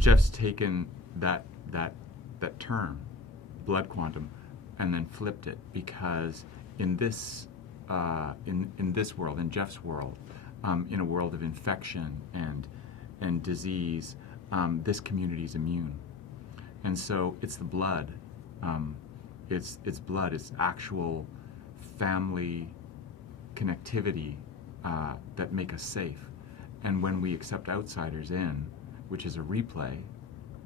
Jeff's taken that term, blood quantum, and then flipped it, because in this world, in Jeff's world, in a world of infection and disease, this community is immune, and so it's the blood, it's blood, it's actual family connectivity that make us safe. And when we accept outsiders in, which is a replay,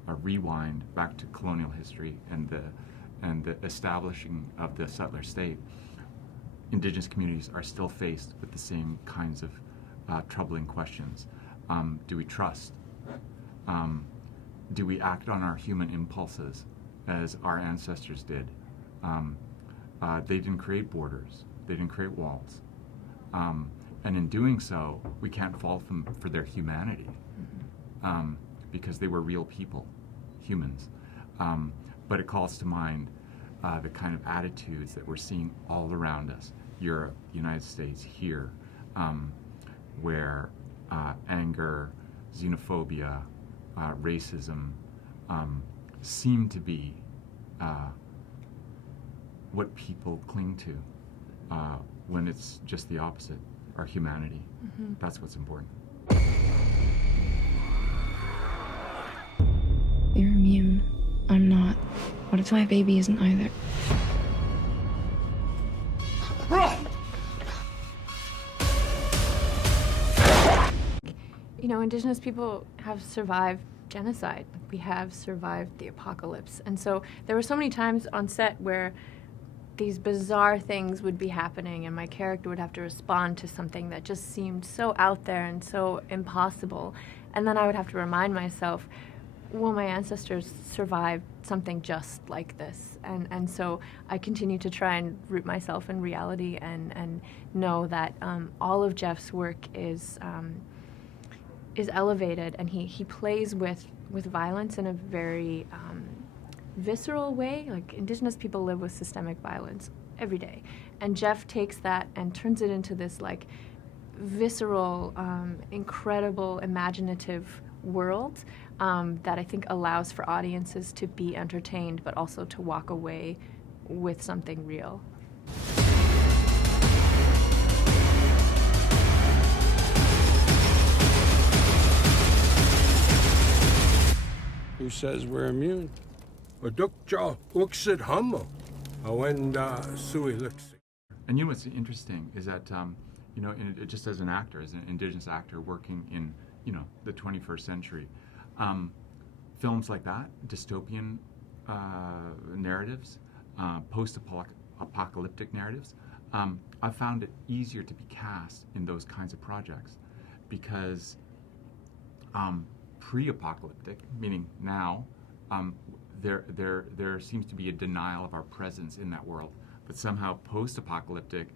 a rewind back to colonial history and the establishing of the settler state, Indigenous communities are still faced with the same kinds of troubling questions. Do we trust? Do we act on our human impulses as our ancestors did? They didn't create borders. They didn't create walls. And in doing so, we can't fault them for their humanity, because they were real people, humans. But it calls to mind the kind of attitudes that we're seeing all around us, Europe, United States, here, where anger, xenophobia, racism seem to be what people cling to, when it's just the opposite, our humanity. That's what's important. You're immune. I'm not. What if my baby isn't either? You know, Indigenous people have survived genocide. We have survived the apocalypse. And so there were so many times on set where these bizarre things would be happening and my character would have to respond to something that just seemed so out there and so impossible. And then I would have to remind myself, well, my ancestors survived something just like this. And so I continue to try and root myself in reality and know that all of Jeff's work is elevated, and he plays with violence in a very visceral way. Like, Indigenous people live with systemic violence every day, and Jeff takes that and turns it into this like visceral, incredible, imaginative world that I think allows for audiences to be entertained, but also to walk away with something real. Who says we're immune? And you know what's interesting is that, you know, just as an actor, as an Indigenous actor working in, you know, the 21st century, films like that, dystopian narratives, post-apocalyptic narratives, I found it easier to be cast in those kinds of projects because pre-apocalyptic, meaning now, there seems to be a denial of our presence in that world. But somehow post-apocalyptic,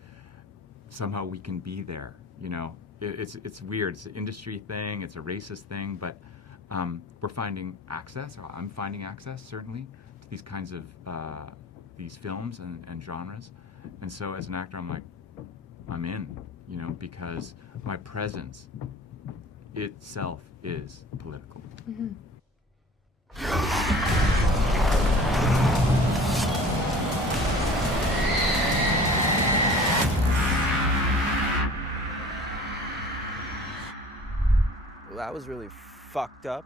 somehow we can be there. You know, it's weird. It's an industry thing. It's a racist thing. But we're finding access. Or I'm finding access certainly to these kinds of these films and genres. And so as an actor, I'm like, I'm in. You know, because my presence itself is political. Mm-hmm. Well, that was really fucked up.